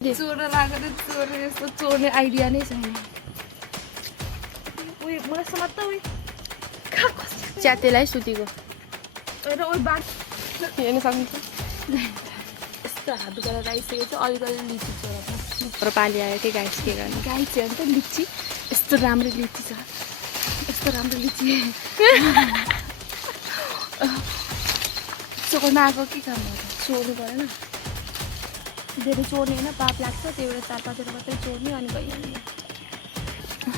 चोर लागेको त चोर यस्तो चोर्ने आइडिया नै छैन। उयो मलाई समात्त उयो च्यातेलाई सुतीको र उयो बाघ हेर्न सकिन्छ। यस्तो हात गरेर आइसकेको छ। अलिकति लिची चोर हाम्रो पाली आयो कि गाइस के गर्ने। गाई चाहिँ अन्त लिची यस्तो राम्रो लिची छ। यस्तो राम्रो लिची चोर्न आएको के काम हो? चोर्नु परेन, धेरै चोर्ने होइन, पाप लाग्छ। त्यही भएर 4-5 मात्रै चोर्ने अनि गइहाल्ने।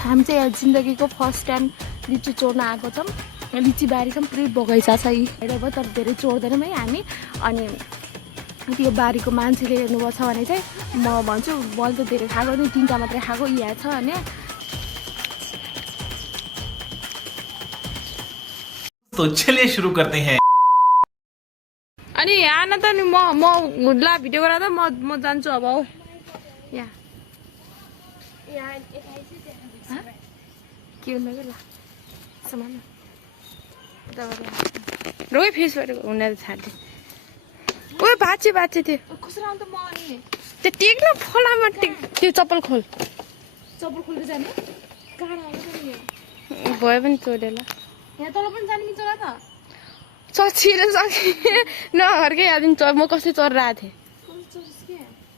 हामी चाहिँ यहाँ जिन्दगीको फर्स्ट टाइम लिची चोर्न आएको छौँ। लिची बारी छ, पुरै बगैँचा छ यी भयो, तर धेरै चोर्दैनौँ है हामी। अनि त्यो बारीको मान्छेले हेर्नुभएको छ भने चाहिँ म भन्छु मैले त धेरै खाएको नि, 3टा मात्रै खाएको यहाँ छ अनि। तो चलिए शुरू करते हैं। अनि आन त नि म ला भिडियो गराउँदा म जान्छु अब हो। यहाँ के भन्दा ल सामान रोइ फेस गरेको हुन त छाड्दै। ओए बाचे थियो कसरी आउँदा म अनि त्यो टेक्न फलामा त्यो चप्पल खोल। चप्पल खोलेर जाने कहाँ आउँछ नि? भयो पनि चोरेला यहाँ तल पनि जाने मिल्छ होला त। चछिएर सके नघरकै हालिदिनु म कसरी चोरेर आएको थिएँ।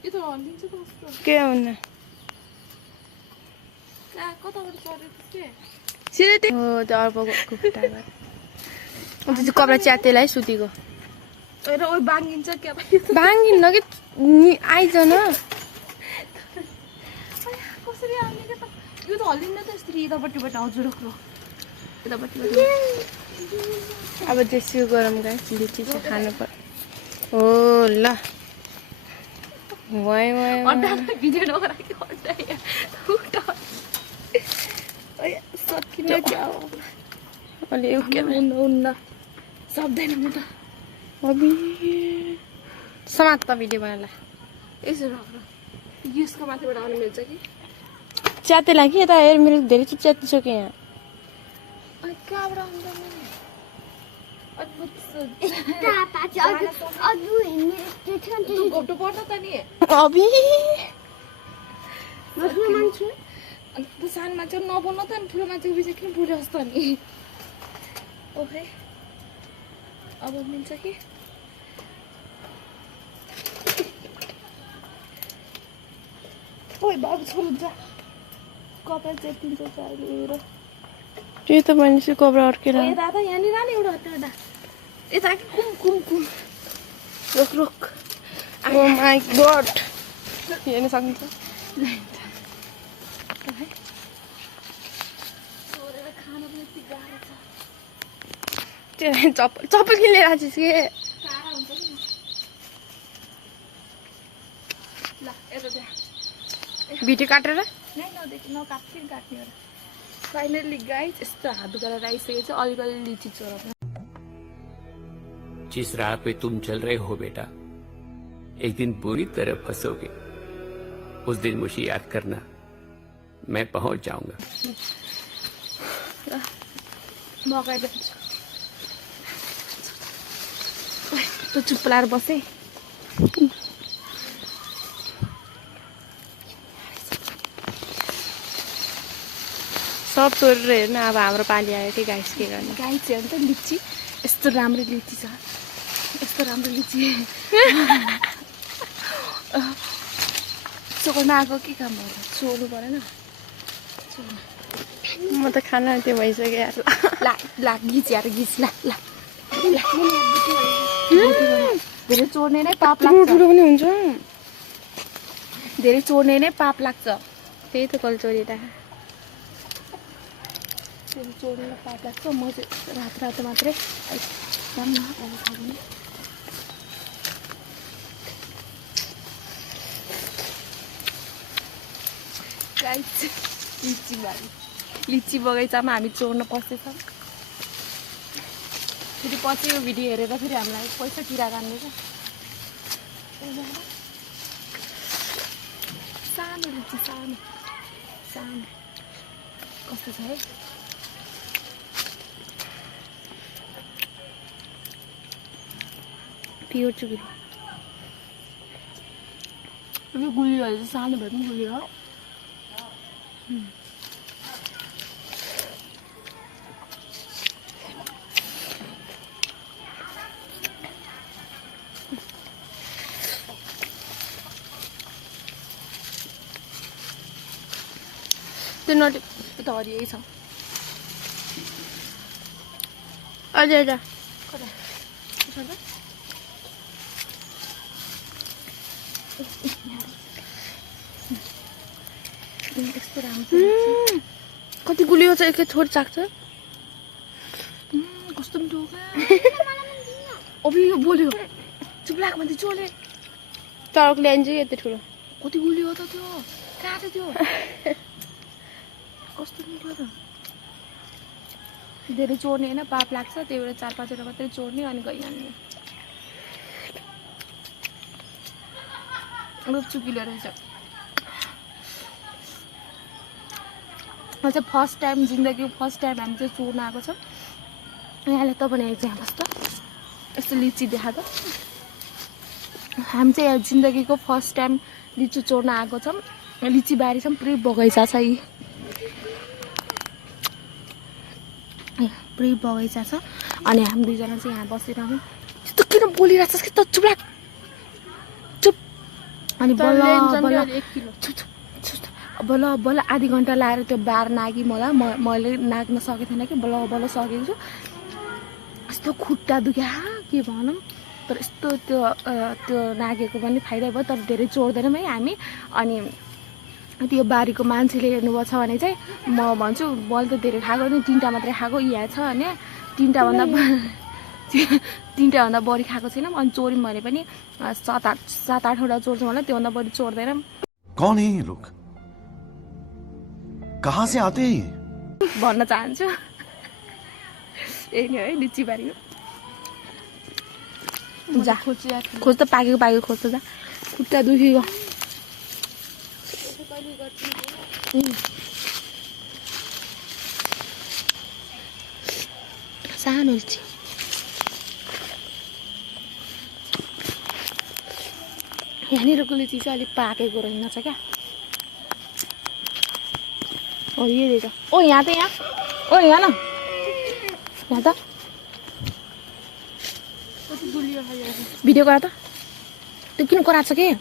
यो त हल्लिन्छ त कस्तो के हुन्न कताबाट चढेको के? सिधै त्यो हो त्यो अर्को खुट्टामा अन्त त्यो कपडा च्यातेलाई सुतीको र उयो बाङ्गिन्छ क्या भाङ्गिन्न कि आइज न। कसरी आउने क्या त? यो त हल्लिन्न त यस्तरी यतापट्टिबाट आउँछ रोक्रो यतापट्टिबाट। अब जेसुकै गरम गाइस लिची चाहिँ खानु पर्यो। हो ल वाइ वाइ अड्डामा भिडियो नगराएको अड्डा सकिन क्या हो? अलि उकेल हुन्न सक्दैन म त। अबि समात भिडियो बनाला यसो रोक्रो यसको माथिबाट आउनु मिल्छ कि? च्यातेलाई कि यता हेर मेरो धेरै चाहिँ च्यातिसक्यो यहाँ। अनि कहाँबाट आउँदा घोप्टो पर्छ त नि। अबि अन्त सानो मान्छे नबोल्नु त नि, ठुलो मान्छेको बिच किन बोल्यो जस्तो नि? ओके अब मिल्छ कि? ओइ बाबु छोड्नु जा कपाल चेपिन्छ चालेर। त्यही त भनेपछि कपडा अड्केर ए दादा यहाँनिर नि एउटा हट्टा यता कुम रोक रोक। ओ माई गॉड हेर्न सकिन्छ। छोडेर खान पनि यति गाह्रो छ। त्यो चप्पल किन लिएर आएछस् के? टाढा हुन्छ नि। ल यता त्यहाँ भिडियो काटेर नै नदेखि नकाट्ने काट्ने एउटा। फाइनली गाइस यस्तो हात गरेर आइसकेको छ। अलिकति लिची चोर जिस राह पे तुम चल रहे हो बेटा, एक दिन बुरी तरह फंसोगे। उस दिन मुझे याद करना, मैं पहुंच जाऊंगा। मगाइदिन्छु। त चुप लाएर बसे। सब चोरेर हेर्न। अब हाम्रो पाली आयो कि गाइस के गर्ने। गाई चाहिँ अन्त लिची यस्तो राम्रो लिची छ। यस्तो राम्रो लिची चोर्न आएको के काम हो? चोर्नु परेन। म त खाना त्यो भइसक्यो यार। ला घिच यार घिच ला धेरै चोर्ने नै पाप लाग्छ। ठुलो पनि हुन्छ। धेरै चोर्ने नै पाप लाग्छ। त्यही त कल चोरिरहेको। धेरै चोर्ने नै पाप लाग्छ। म चाहिँ रातो मात्रै एकदम खाने। लिची बारी लिची बगैँचामा हामी चोर्न पसेछौँ। फेरि पछि यो भिडियो हेरेर फेरि हामीलाई पैसा किरा गान्दैछ। सानो लिची सानो कस्तो छ है? प्योर चुकी यो गुलियो चाहिँ सानो भए पनि गुलियो हो। त्यो नटी त हरियै छ। अझै अझै कता यस्तो राम्रो कति गुलियो छ एकै थोर चाख्छ कस्तो मिठो अबि यो बोल्यो चुप लाग भन्दै चोले चरक ल्याइन्छ यति ठुलो कति गुलियो त त्यो कहाँ छ त्यो कस्तो मिठो त धेरै चोर्ने होइन पाप लाग्छ त्यही भएर 4-5 वटा मात्रै चोर्ने अनि गइहाल्ने चुकिलो रहेछ चाहिँ फर्स्ट टाइम जिन्दगी फर्स्ट टाइम हामी चाहिँ चोर्न आएको छ यहाँले त भने यहाँ बस्छ यस्तो लिची देखा त हामी चाहिँ यहाँ जिन्दगीको फर्स्ट टाइम लिची चोर्न आएको छौँ लिची बारी छ पुरै बगैँचा छ यी पुरै बगैँचा छ अनि हामी दुईजना चाहिँ यहाँ बसेर त्यस्तो किन बोलिरहेछस् कि त चुप लाग चुप अनि बल्ल बल्ल बल्ल आधी घन्टा लाएर त्यो बार नागी मलाई मैले नाग्न सकेको थिएन कि बल्ल बल्ल सकेको छु यस्तो खुट्टा दुख्या के भनौँ तर यस्तो त्यो त्यो नागेको पनि फाइदा भयो तर धेरै चोर्दैनौँ है हामी अनि त्यो बारीको मान्छेले हेर्नुभएको छ भने चाहिँ म भन्छु मैले त धेरै खाएको नि 3टा मात्रै खाएको यहाँ छ अनि 3टाभन्दा बढी खाएको छैनौँ अनि चोर्यौँ भने पनि 7-8 वटा चोर्छौँ होला त्योभन्दा बढी चोर्दैनौँ कौन है ये लोग कहाँ से आते हैं भन्न चाहन्छु यही नै है लिची बारी जा खोज त पाकेको खोज त जा खुट्टा दुखेको सानो लिची यहाँनिरको लिची चाहिँ अलिक पाकेको रहेनछ क्या यही त ओ यहाँ त यहाँ ओ यहाँ न यहाँ त भिडियो गरा त त्यो किन कराएको छ कि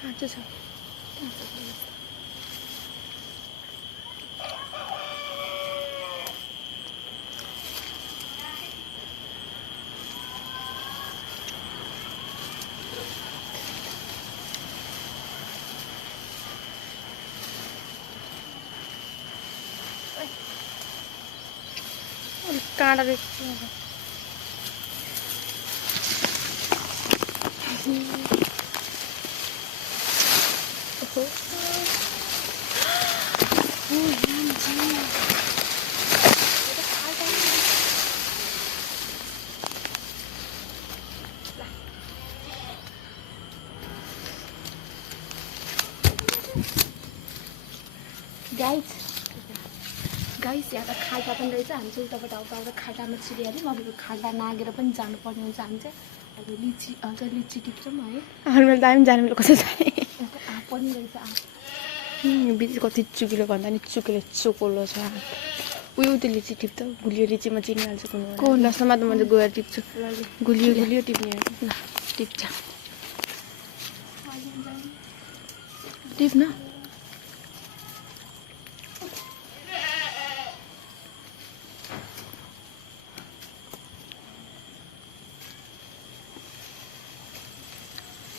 काँचो छ काँडा गाइस यहाँ त खाल्टा पनि रहेछ हामी चाहिँ उताबाट उताबाट खाल्टामा छिरिहाल्यौँ अब यो खाल्टा नागेर पनि जानुपर्ने हुन्छ हामी चाहिँ अब लिची अझ लिची टिप्छौँ है हामीले दामी जाने बेला कसो जाने आँप पनि रहेछ आँप बिच कति चुकिलो भन्दा नि चुकिलो चोकोलो छ उयो त्यो लिची टिप्छ गुलियो लिचीमा चिनिहाल्छु कुन लास्टमा त मैले गएर टिप्छु गुलियो टिप्ने ल टिप्छ टिप्न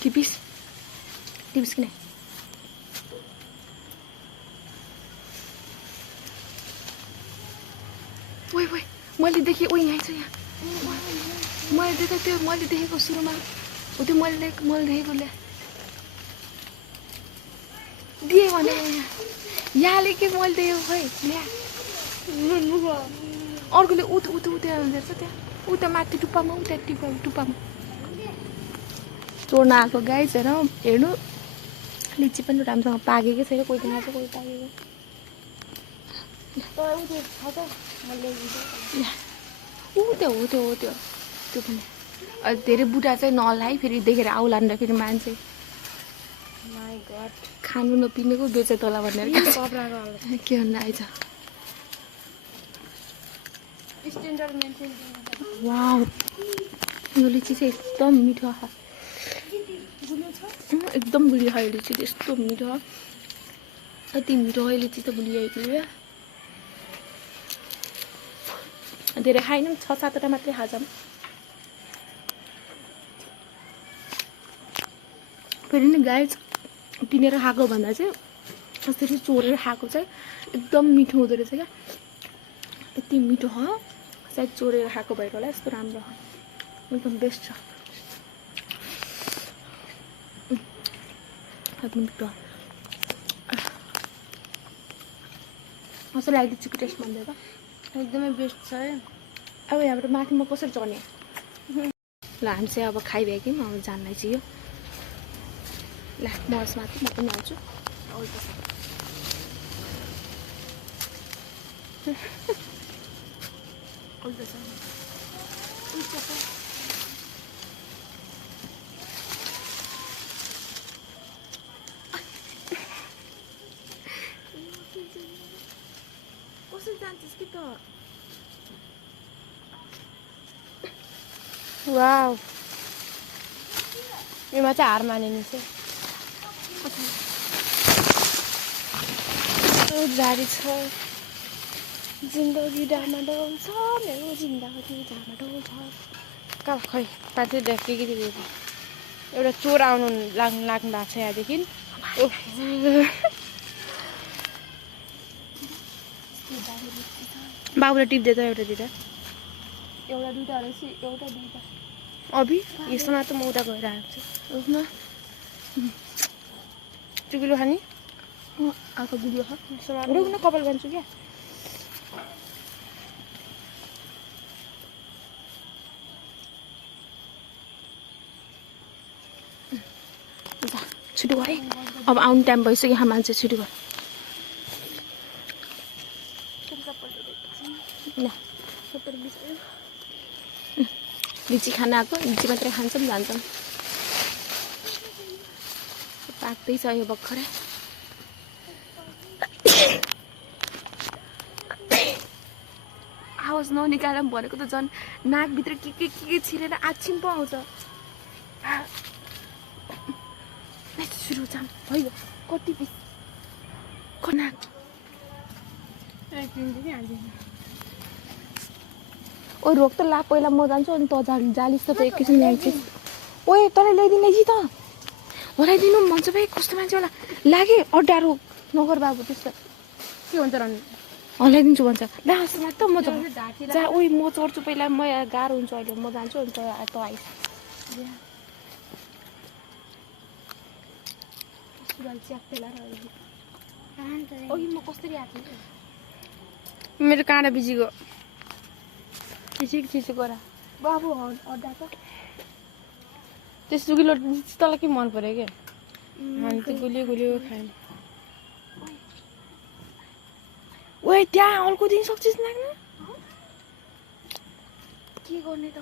टिपिस कि नहीं ओए मैले देखेँ ओ यहाँ छ यहाँ मैले देखेको सुरुमा हो त्यो मैले देखेको ल्या दिएँ भने यहाँ यहाँले के मैले त यो खै ल्या अर्कोले उता उता उता हुँदैछ त्यहाँ उता माथि टुप्पामा उता टुप्पामा चोर्न आएको गाइस हेर्नु लिची पनि राम्रोसँग पाकेकै छैन कोही दिन कोही पाकेको ऊ त्यो पनि धेरै बुढा चाहिँ नलाइ फेरि देखेर आउला नि फेरि मान्छे खानु नपिनेको बेचे तला भनेर के भन्नु आएछ वाउ यो लिची चाहिँ एकदम मिठो एकदम गुलियो खायो लिची यस्तो मिठो यति मिठो है लिची त गुलिएको धेरै खाएनौँ 6-7वटा मात्रै खान्छौँ फेरि नि गाई पिनेर खाएको भन्दा चाहिँ यसरी चोरेर खाएको चाहिँ एकदम मिठो हुँदो रहेछ क्या यति मिठो हो सायद चोरेर खाएको भएको होला यस्तो राम्रो हो एकदम बेस्ट छ एकदम मिठो कसरी लाग्यो चिकु टेस्ट भन्दै त एकदमै बेस्ट छ है अब यहाँबाट माथि म कसरी चढ्ने ल हामी चाहिँ अब खाइभ्याक्यौँ अब जानलाई चाहिँ यो ल म माथि म पनि आउँछु कसरी जान्छस् कि त वाउ यसमा चाहिँ हार माने नि चाहिँ जारी छ जिन्दगी डामाडोल छ मेरो जिन्दगी डामाडोल छ कहाँ खै पाँच के एउटा चोर आउनु लाग्नु भएको छ यहाँदेखि बाबुले टिप्दै त एउटा दिँदा एउटा दुईवटा रहेछ एउटा दुईवटा अभि यसमा त म उता गएर आएको छु चुकिलो खाने आएको गुलियो खा रुक्न कपाल गर्छु क्या छिटो गर है अब आउने टाइम भइसक्यो यहाँ मान्छे छिटो गर लिची खान आएको लिची मात्रै खान्छौँ जान्छौँ पाक्दैछ यो भर्खरै आवाज ननिकालेर भनेको त झन् नाकभित्र के छिरेर आछिम पो आउँछ सुरु जाम भयो कति पिस नाक ओ रोक त ला पहिला म जान्छु अनि त जालिस त एकैछिन ल्याउँछु ओए तँलाई ल्याइदिने कि त हराइदिनु भन्छ भाइ कस्तो मान्छे होला लागे अड्डारो नगर बाबु त्यस्तो के भन्छ र हल्लाइदिन्छु भन्छ ला जस्तो त म जा ओइ म चढ्छु पहिला म गाह्रो हुन्छ अहिले म जान्छु अनि त आइस ओइ म कसरी आएको मेरो काँडा बिजीको चिसो गर बाबु अड्डा त त्यस सुकिलो तँलाई के मन पऱ्यो क्या हामी त गुलियो गुलियो खायौँ ओए त्यहाँ अर्को दिन सक्छस् लाग्न के गर्ने त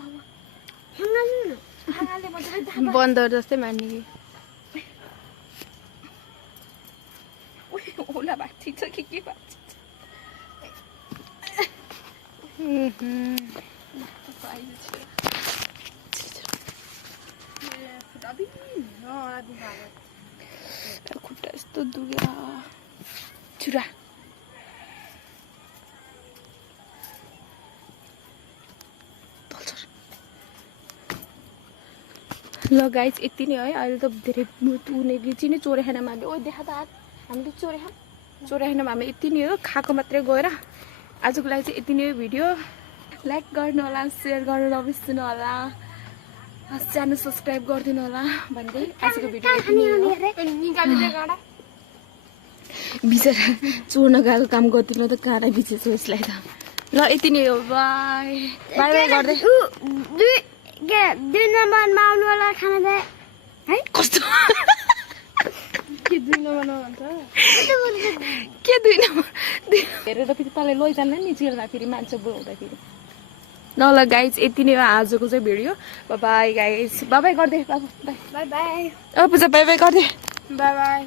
अब बन्दर जस्तै मान्ने कि ओला भाँची छ कि के भाँची खुट्टा यस्तो दुख्यो छुरा ल गाइस यति नै है अहिले त धेरै उनीहरूले चाहिँ नै चोरे खानामा हामीले ओ देखा त हामीले चोरे खानामा हामी यति नै हो खाएको मात्रै गएर आजको लागि चाहिँ यति नै हो भिडियो लाइक गर्नु होला सेयर गर्नु नबिर्सनु होला च्यानल सब्सक्राइब गरिदिनु होला भन्दै आजको भिडियो यति नै हो बिचरा चोर्न गएको काम गर्दिनँ त कहाँ बिचेछ यसलाई त ल यति नै हो बाई बाई बाई गर्दै 2 नम्बरमा आउनुवाला खाना चाहिँ है कस्तो के 2 नम्बरमा भन्छ के 2 नम्बर हेरेर फेरि तँलाई लैजान्न नि चिर्दा फेरि मान्छे बोलाउँदाखेरि ल ल गाइज यति नै हो आजको चाहिँ video bye guys bye bye गरिदे बाबा bye bye bye Puja bye bye गरिदे बाई बाई